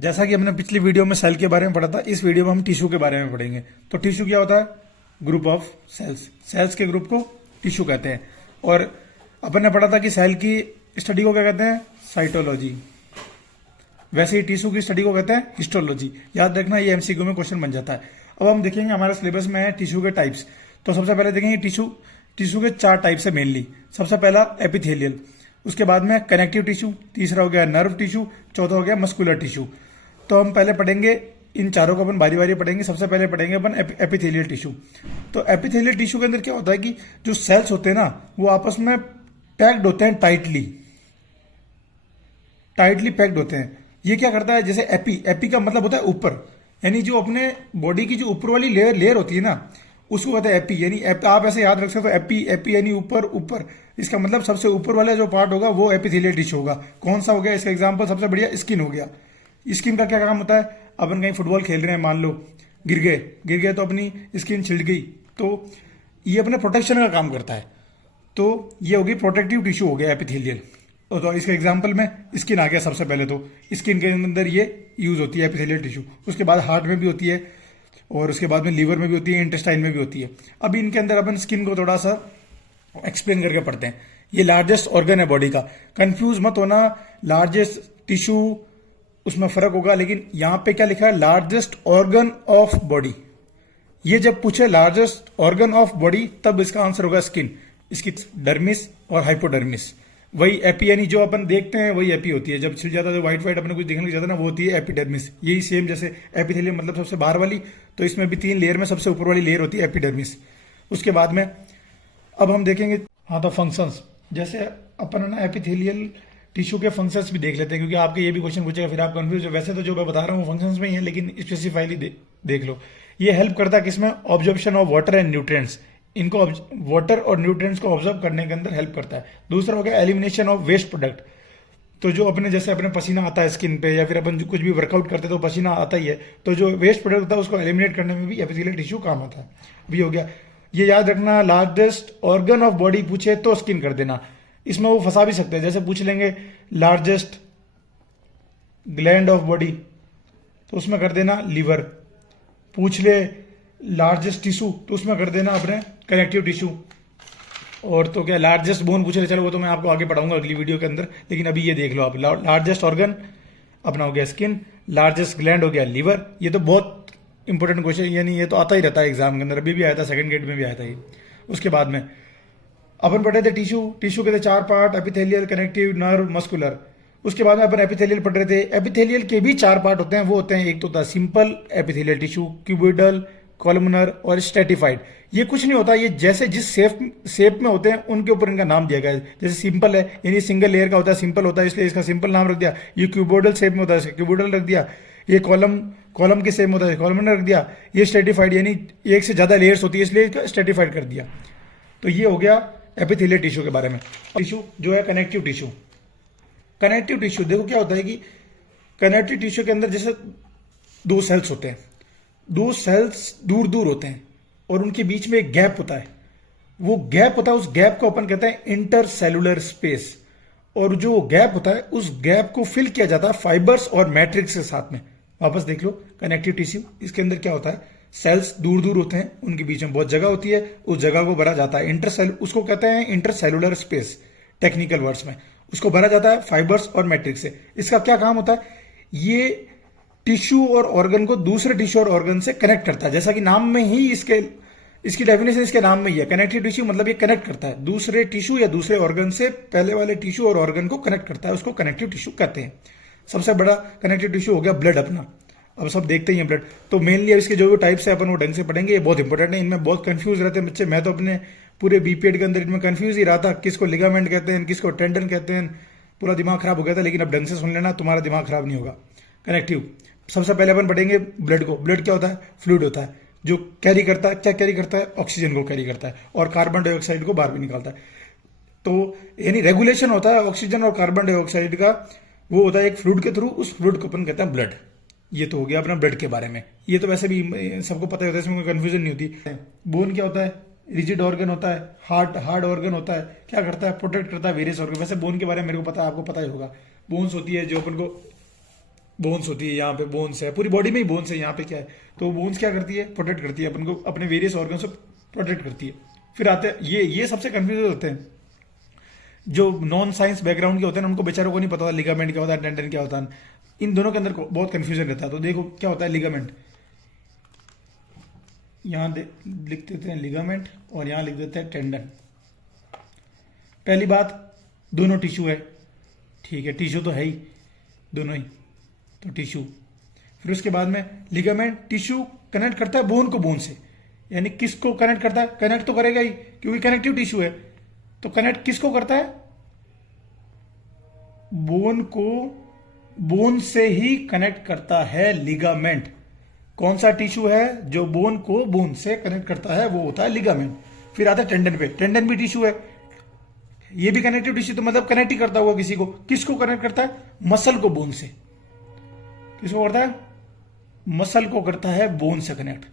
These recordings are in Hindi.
जैसा कि हमने पिछली वीडियो में सेल के बारे में पढ़ा था, इस वीडियो में हम टिश्यू के बारे में पढ़ेंगे। तो टिश्यू क्या होता है? Group of cells. सेल्स के ग्रुप को टिश्यू कहते हैं। और अपन ने पढ़ा था कि सेल की स्टडी को क्या कहते हैं? साइटोलॉजी। वैसे ही टिश्यू की स्टडी को कहते हैं हिस्टोलॉजी। याद रखना, ये एमसीक्यू में क्वेश्चन बन जाता है। अब हम देखेंगे, हमारे सिलेबस में है टिश्यू के टाइप्स। तो सबसे पहले देखेंगे टिश्यू के 4 टाइप्स है मेनली। सबसे पहला एपिथेलियल, उसके बाद में कनेक्टिव टिश्यू, तीसरा हो गया नर्व टिश्यू, चौथा हो गया मस्कुलर टिश्यू। तो हम पहले पढ़ेंगे इन चारों को, अपन बारी बारी पढ़ेंगे। सबसे पहले पढ़ेंगे अपन एपिथेलियल टिश्यू। तो एपिथेलियल टिश्यू के अंदर क्या होता है कि जो सेल्स होते हैं ना, वो आपस में पैक्ड होते हैं, टाइटली पैक्ड होते हैं। ये क्या करता है, जैसे एपी का मतलब होता है ऊपर, यानी जो अपने बॉडी की जो ऊपर वाली लेयर होती है ना, उसको कहते हैं एपी। यानी आप ऐसे याद रख सकते हो, एपी यानी ऊपर। इसका मतलब सबसे ऊपर वाला जो पार्ट होगा वो एपिथेलियल टिश्यू होगा। कौन सा हो गया इसका एग्जांपल? सबसे बढ़िया स्किन हो गया। स्किन का क्या काम होता है? अपन कहीं फुटबॉल खेल रहे हैं, मान लो गिर गए तो अपनी स्किन छिल गई, तो ये अपने प्रोटेक्शन का काम करता है। तो ये होगी प्रोटेक्टिव टिश्यू हो गया एपिथेलियल। तो इसके एग्जांपल में स्किन आ गया सबसे पहले। तो स्किन के अंदर ये यूज होती है एपिथेलियल टिश्यू। उसके बाद हार्ट में भी होती है, और उसके बाद में लीवर में भी होती है, इंटेस्टाइन में भी होती है। अब इनके अंदर अपन स्किन को थोड़ा सा एक्सप्लेन करके पढ़ते हैं। ये लार्जेस्ट ऑर्गन है बॉडी का। कंफ्यूज मत होना, लार्जेस्ट टिश्यू उसमें फर्क होगा, लेकिन यहां पे क्या लिखा है? Largest organ of body. ये जब पूछे लार्जेस्ट ऑर्गन ऑफ बॉडी, तब इसका आंसर होगा स्किन। इसकी डर्मिस और हाइपोडर्मिस। वही एपी, यानी जो अपन देखते हैं वही एपी होती है। जब छिल जाता है तो व्हाइट अपने कुछ दिखने लग जाता है ना, वो होती है एपिडर्मिस। यही सेम जैसे एपिथेलियम मतलब सबसे बाहर वाली, तो इसमें भी 3 लेयर में सबसे ऊपर वाली लेयर होती है एपिडर्मिस। उसके बाद में अब हम देखेंगे, हाँ, तो फंक्शंस। जैसे अपन ना एपिथेलियल टिश्यू के फंक्शंस भी देख लेते हैं, क्योंकि आपके ये भी क्वेश्चन पूछेगा, फिर आप कंफ्यूज हो। वैसे तो जो मैं बता रहा हूँ फंक्शंस में ही है, लेकिन स्पेसिफाइली देख लो। ये हेल्प करता है किसमें? Observation of water and nutrients. इनको वाटर और न्यूट्रिएंट्स को ऑब्जर्व करने के अंदर हेल्प करता है। दूसरा हो गया एलिमिनेशन ऑफ वेस्ट प्रोडक्ट। तो जो अपने जैसे अपने पसीना आता है स्किन पे, या फिर अपन कुछ भी वर्कआउट करते हैं तो पसीना आता ही है, तो जो वेस्ट प्रोडक्ट होता है उसको एलिमिनेट करने में भी एपिथेलियल टिश्यू काम आता है। भी हो गया। ये याद रखना, लार्जेस्ट ऑर्गन ऑफ बॉडी पूछे तो स्किन कर देना। इसमें वो फंसा भी सकते हैं, जैसे पूछ लेंगे लार्जेस्ट ग्लैंड ऑफ बॉडी, तो उसमें कर देना लीवर। पूछ ले लार्जेस्ट टिश्यू, तो उसमें कर देना अपने कनेक्टिव टिश्यू। और तो क्या लार्जेस्ट बोन पूछ ले, चलो वो तो मैं आपको आगे पढ़ाऊंगा अगली वीडियो के अंदर, लेकिन अभी ये देख लो आप। लार्जेस्ट ऑर्गन अपना हो गया स्किन, लार्जेस्ट ग्लैंड हो गया लीवर। ये तो बहुत इंपॉर्टेंट क्वेश्चन, यानी ये तो आता ही रहता है एग्जाम के अंदर, अभी भी आया था, सेकंड गेट में भी आया था ये। उसके बाद में अपन पढ़े थे टिश्यू के थे 4 part, epithelial, connective, nerve, muscular. उसके बाद में अपन एपिथेलियल पढ़ रहे थे। एपिथेलियल के भी 4 पार्ट होते हैं। वो होते हैं, एक तो होता है simple epithelial tissue, cuboidal, columnar और स्ट्रेटिफाइड। ये कुछ नहीं होता, ये जैसे जिस शेप में होते हैं उनके ऊपर इनका नाम दिया गया है। जैसे सिंपल है, यानी सिंगल लेयर का होता है, सिंपल होता है, इसलिए इसका सिंपल नाम रख दिया। ये क्यूबोइडल शेप में होता है, क्यूबोइडल रख दिया। ये कॉलम के शेप में होता है, कॉलमनर रख दिया। ये स्ट्रेटिफाइड, यानी एक से ज्यादा लेयर्स होती है, इसलिए इसका स्ट्रेटिफाइड कर दिया। तो ये हो गया एपिथेलियल टिश्यू के बारे में। टिश्यू जो है कनेक्टिव टिश्यू। कनेक्टिव टिश्यू देखो क्या होता है कि कनेक्टिव टिश्यू के अंदर जैसे 2 सेल्स होते हैं, 2 सेल्स दूर दूर होते हैं, और उनके बीच में एक गैप होता है। वो गैप होता है, उस गैप को अपन कहते हैं इंटरसेलुलर स्पेस। और जो गैप होता है, उस गैप को फिल किया जाता है फाइबर्स और मैट्रिक्स के साथ में। वापस देख लो कनेक्टिव टिश्यू, इसके अंदर क्या होता है? सेल्स दूर दूर होते हैं, उनके बीच में बहुत जगह होती है, उस जगह को भरा जाता है उसको कहते हैं इंटरसेलुलर स्पेस टेक्निकल वर्ड्स में। उसको भरा जाता है फाइबर्स और मैट्रिक्स से। इसका क्या काम होता है? ये टिश्यू और ऑर्गन को दूसरे टिश्यू और ऑर्गन से कनेक्ट करता है। जैसा कि नाम में ही इसकी डेफिनेशन इसके नाम में ही है। कनेक्टिव टिश्यू मतलब ये कनेक्ट करता है दूसरे टिश्यू या दूसरे ऑर्गन से, पहले वाले टिश्यू और ऑर्गन को कनेक्ट करता है, उसको कनेक्टिव टिश्यू कहते हैं। सबसे बड़ा कनेक्टिव टिश्यू हो गया ब्लड अपना। अब सब देखते ही हैं ब्लड। तो मेनली अब इसके जो भी टाइप्स है अपन वो ढंग से पढ़ेंगे। ये बहुत इंपॉर्टेंट है, इनमें बहुत कंफ्यूज रहते हैं बच्चे। मैं तो अपने पूरे बीपीएड के अंदर इनमें कंफ्यूज ही रहा था, किसको लिगामेंट कहते हैं, किसको टेंडन कहते हैं, पूरा दिमाग खराब हो गया था। लेकिन अब ढंग से सुन लेना, तुम्हारा दिमाग खराब नहीं होगा। कनेक्टिव सबसे पहले अपन पढ़ेंगे ब्लड को। ब्लड क्या होता है? फ्लूइड होता है, जो कैरी करता है, क्या कैरी करता है? ऑक्सीजन को कैरी करता है, और कार्बन डाइऑक्साइड को बाहर भी निकालता है। तो यानी रेगुलेशन होता है ऑक्सीजन और कार्बन डाइऑक्साइड का, वो होता है एक फ्लूइड के थ्रू। उस फ्लूइड को अपन कहते हैं ब्लड। ये तो हो गया अपना ब्लड के बारे में। ये तो वैसे भी सबको पता होता है, इसमें कोई कंफ्यूजन नहीं होती। बोन क्या होता है? रिजिड ऑर्गन होता है। हार्ड ऑर्गन होता है, क्या करता है? प्रोटेक्ट करता है वेरियस ऑर्गन। वैसे बोन के बारे में मेरे को पता है, आपको पता ही होगा। बोन्स होती है जो अपन को बोन्स होती है, यहाँ पे बोन्स है, पूरी बॉडी में ही बोन्स है, यहाँ पे क्या है, तो बोन्स क्या करती है, प्रोटेक्ट करती है अपन को, अपने वेरियस ऑर्गन से प्रोटेक्ट करती है। फिर आते हैं ये सबसे कंफ्यूज होते हैं जो नॉन साइंस बैकग्राउंड के होते हैं, उनको बेचारों को नहीं पता होता लिगामेंट क्या होता है, टेंडन क्या होता है। इन दोनों के अंदर बहुत कंफ्यूजन रहता है। तो देखो क्या होता है लिगामेंट, यहाँ लिख देते हैं लिगामेंट और यहाँ लिख देते हैं टेंडन। पहली बात, दोनों टिश्यू है, ठीक है, टिश्यू तो है ही दोनों ही, तो टिश्यू। फिर उसके बाद में लिगामेंट टिश्यू कनेक्ट करता है बोन को बोन से, यानी किसको कनेक्ट करता है, कनेक्ट तो करेगा ही क्योंकि कनेक्टिव टिश्यू है। तो कनेक्ट किसको करता है, बोन को बोन से ही कनेक्ट करता है लिगामेंट। कौन सा टिश्यू है जो बोन को बोन से कनेक्ट करता है, वो होता है लिगामेंट। फिर आता है टेंडन पे, टेंडन भी टिश्यू है, ये भी कनेक्टिव टिश्यू, तो मतलब कनेक्ट ही करता हुआ किसी को। किसको कनेक्ट करता है, मसल को बोन से। किसको करता है, मसल को करता है बोन से कनेक्ट।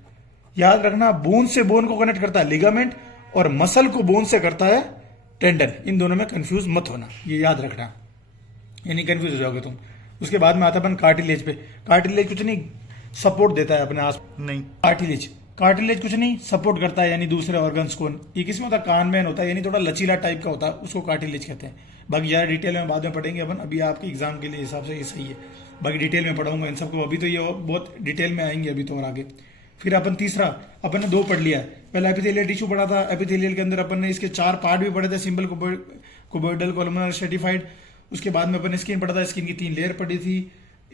याद रखना, बोन से बोन को कनेक्ट करता है लिगामेंट और मसल को बोन से करता है टेंडन। इन दोनों में कंफ्यूज मत होना, ये याद रखना, यानी कंफ्यूज हो जाओगे तुम। उसके बाद में आता है अपन कार्टिलेज पे। कार्टिलेज कुछ नहीं सपोर्ट देता है अपने आस, नहीं कार्टिलेज कुछ नहीं सपोर्ट करता है, यानी दूसरे ऑर्गन्स को। ये किसमें होता है, कान में होता है, यानी थोड़ा लचीला टाइप का होता है, उसको कार्टिलेज कहते हैं। बाकी ज़्यादा डिटेल में बाद में पढ़ेंगे अपन, अभी आपके एग्जाम के लिए हिसाब से ये सही है, बाकी डिटेल में पढ़ाऊंगा इन सबको, अभी तो ये बहुत डिटेल में आएंगे अभी तो और आगे। फिर अपन तीसरा, अपन ने 2 पढ़ लिया है, पहले एपिथेलियल टिश्यू पढ़ा था, एपिथेलियल के अंदर अपन ने इसके 4 पार्ट भी पढ़े थे, सिंपल, कुबोइडल, कोलमनर, स्ट्रेटिफाइड। उसके बाद में अपन स्किन पढ़ा था, स्किन की 3 लेयर पढ़ी थी,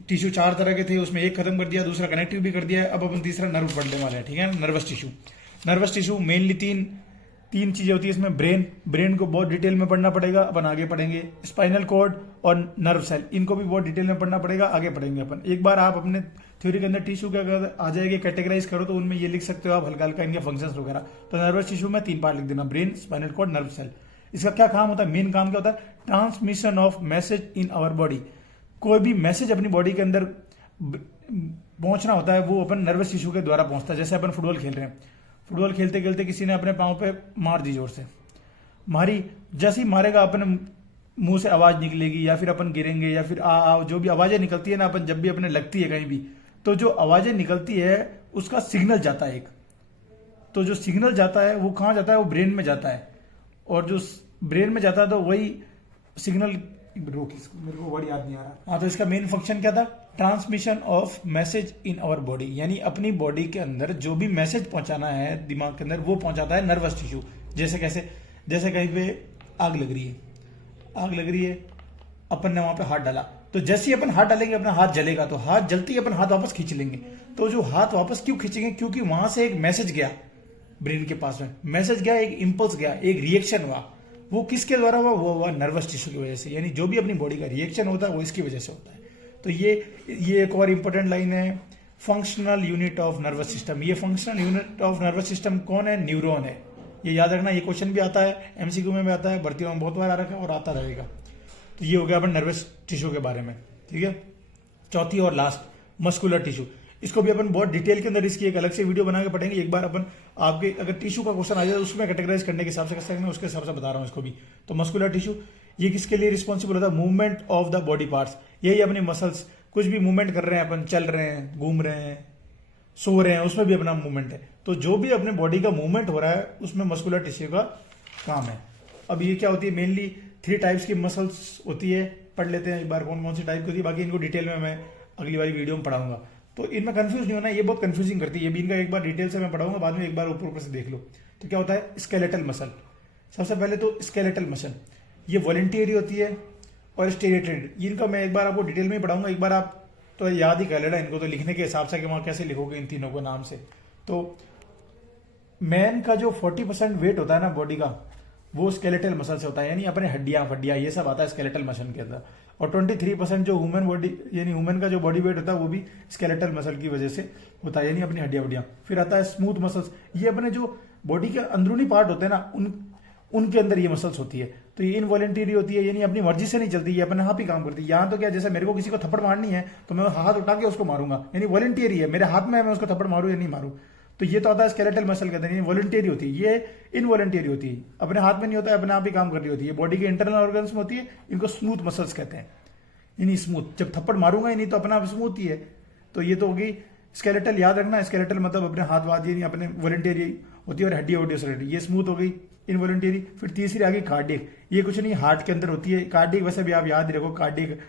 टिश्यू 4 तरह के थे, उसमें एक खत्म कर दिया, दूसरा कनेक्टिव भी कर दिया। अब अपन तीसरा नर्व पढ़ने वाले हैं, ठीक है, nervous tissue. Nervous tissue mainly तीन चीजें होती है इसमें। ब्रेन को बहुत डिटेल में पढ़ना पड़ेगा, अपन आगे पढ़ेंगे। स्पाइनल कॉर्ड और नर्व सेल, इनको भी बहुत डिटेल में पढ़ना पड़ेगा, आगे पढ़ेंगे अपन। एक बार आप अपने थ्योरी के अंदर टिश्यू के अगर आ जाएगा कैटेगराइज करो तो उनमें ये लिख सकते हो आप हल्का हल्का इनके फंक्शंस वगैरह। तो नर्वस टिश्यू में 3 पार्ट लिख देना, brain, spinal cord, nerve cell. इसका क्या काम होता है, मेन काम क्या होता है, transmission of message in our body. कोई भी मैसेज अपनी बॉडी के अंदर पहुंचना होता है, वो अपन नर्वस टिश्यू के द्वारा पहुंचता है। जैसे अपन फुटबॉल खेल रहे हैं, फुटबॉल खेलते खेलते किसी ने अपने पांव पे मार दी, जोर से मारी, जैसे ही मारेगा अपने मुंह से आवाज निकलेगी, या फिर अपन गिरेंगे, या फिर जो भी आवाजें निकलती है ना, अपन जब भी अपने लगती है कहीं भी, तो जो आवाजें निकलती है उसका सिग्नल जाता है एक। तो जो सिग्नल जाता है वो कहाँ जाता है, वो ब्रेन में जाता है, और जो ब्रेन में जाता है तो वही सिग्नल, मेरे को वर्ड याद नहीं आ रहा। हाँ, तो इसका मेन फंक्शन क्या था, transmission of message in our body, यानी अपनी बॉडी के अंदर जो भी मैसेज पहुंचाना है दिमाग के अंदर, वो पहुंचाता है नर्वस टिश्यू। जैसे कैसे, जैसे कहीं पे आग लग रही है, अपन ने वहां पे हाथ डाला, तो जैसे ही अपन हाथ डालेंगे अपना हाथ जलेगा, तो हाथ जलती ही अपन हाथ वापस खींच लेंगे। तो जो हाथ वापस क्यों खींचेंगे, क्योंकि वहां से एक मैसेज गया ब्रेन के पास में, मैसेज गया, एक इंपल्स गया, एक रिएक्शन हुआ। वो किसके द्वारा हुआ, वो हुआ नर्वस टिश्यू की वजह से। यानी जो भी अपनी बॉडी का रिएक्शन होता है वो इसकी वजह से होता है। तो ये एक और इंपॉर्टेंट लाइन है, functional unit of nervous system. ये functional unit of nervous system कौन है, न्यूरॉन है। ये याद रखना, ये क्वेश्चन भी आता है, एमसीक्यू में भी आता है, भर्तियों में बहुत बार आ रखा है और आता रहेगा। तो ये हो गया अपन नर्वस टिश्यू के बारे में, ठीक है। चौथी और लास्ट, मस्कुलर टिश्यू। इसको भी अपन बहुत डिटेल के अंदर इसकी एक अलग से वीडियो बना के पढ़ेंगे। एक बार अपन आपके अगर टिश्यू का क्वेश्चन आ जाए तो उसमें कैटेगराइज करने के हिसाब से कर सकते हैं, उसके हिसाब से बता रहा हूँ इसको भी। तो मस्कुलर टिश्यू ये किसके लिए रिस्पॉन्सिबल होता है, movement of the body parts. यही अपने मसल्स, कुछ भी मूवमेंट कर रहे हैं अपन, चल रहे हैं, घूम रहे हैं, सो रहे हैं, उसमें भी अपना मूवमेंट है। तो जो भी अपने बॉडी का मूवमेंट हो रहा है उसमें मस्कुलर टिश्यू का काम है। अब ये क्या होती है, मेनली 3 टाइप्स की मसल्स होती है, पढ़ लेते हैं एक बार कौन कौन सी टाइप की होती है, बाकी इनको डिटेल में मैं अगली वाली वीडियो में पढ़ाऊंगा। तो इनमें कंफ्यूज नहीं होना, ये बहुत कंफ्यूजिंग करती है, ये भी इनका एक बार डिटेल से मैं पढ़ाऊंगा, बाद में एक बार ऊपर ऊपर से देख लो। तो क्या होता है, स्केलेटल मसल। सबसे पहले तो स्केलेटल मसल, ये वॉलंटियरी होती है और स्टेरिटेड। इनका मैं एक बार आपको डिटेल में पढ़ाऊंगा, एक बार आप तो याद ही कर लेना इनको, तो लिखने के हिसाब से कि वहां कैसे लिखोगे इन तीनों को नाम से। तो मैन का जो 40% वेट होता है ना बॉडी का, वो स्केलेटल मसल से होता है, यानी अपने हड्डियां फड्डियां ये सब आता है स्केलेटल मसल के अंदर। और 23% जो ह्यूमन बॉडी, यानी ह्यूमन का जो बॉडी वेट होता है वो भी स्केलेटल मसल की वजह से होता है, यानी अपनी हड्डियां वड्डियां। फिर आता है स्मूथ मसल्स, ये अपने जो बॉडी के अंदरूनी पार्ट होते हैं ना, उनके अंदर ये मसल्स होती है। तो ये इनवॉलेंटरी होती है, यानी अपनी मर्जी से नहीं चलती, ये अपने आप ही काम करती है। यहाँ तो क्या, जैसे मेरे को किसी को थप्पड़ मारनी है तो मैं हाथ उठा के उसको मारूंगा, यानी वॉलंटियरी है, मेरे हाथ में है, मैं उसको थप्पड़ मारूं या नहीं मारूं। तो ये तो आता है स्केलेटल मसल कहते हैं, वॉलंटियरी होती है। ये इनवॉलंटियरी होती है, अपने हाथ में नहीं होता है, अपने आप ही काम कर रही होती है, बॉडी के इंटरनल ऑर्गन्स में होती है। इनको स्मूथ मसल्स कहते हैं। यानी स्मूथ। जब थप्पड़ मारूंगा ही नहीं तो अपना स्मूथ ही है। तो ये तो होगी स्केलेटल, याद रखना स्केलेटल मतलब अपने हाथ वाथ ये नहीं, अपने वॉलंटियरी होती है, और हड्डी वड्डी ये स्मूथ हो गई, इनवॉलंटियरी। फिर तीसरी आ गई कार्डियक, ये कुछ नहीं हार्ट के अंदर होती है। कार्डियक वैसे भी आप याद ही रखो, कार्डियक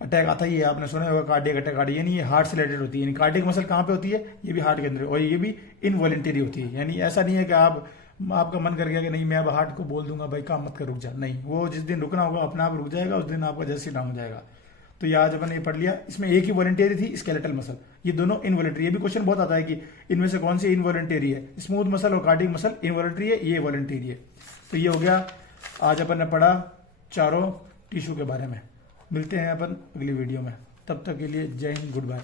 अटैक आता ही है, आपने सुना होगा कार्डियक अटैक, कार्डियक यानी ये हार्ट से रिलेटेड होती है। यानी कार्डियक मसल कहाँ पे होती है, ये भी हार्ट के अंदर, और ये भी इनवॉलंटरी होती है। यानी ऐसा नहीं है कि आपका मन कर गया कि नहीं मैं अब हार्ट को बोल दूंगा भाई काम मत कर रुक जा, नहीं, वो जिस दिन रुकना होगा अपने आप रुक जाएगा, उस दिन आपका जैसे डाउन हो जाएगा। तो ये आज अपन ने पढ़ लिया, इसमें एक ही वॉलंटियरी थी स्केलेटल मसल, ये दोनों इनवॉलंटरी। ये भी क्वेश्चन बहुत आता है कि इनमें से कौन सी इनवॉलंटरी है, स्मूथ मसल और कार्डियक मसल इनवॉलंटरी है, ये वॉलंटरी है। तो ये हो गया आज अपन ने पढ़ा चारों टिश्यू के बारे में। मिलते हैं अपन अगली वीडियो में, तब तक के लिए जय हिंद, गुड बाय।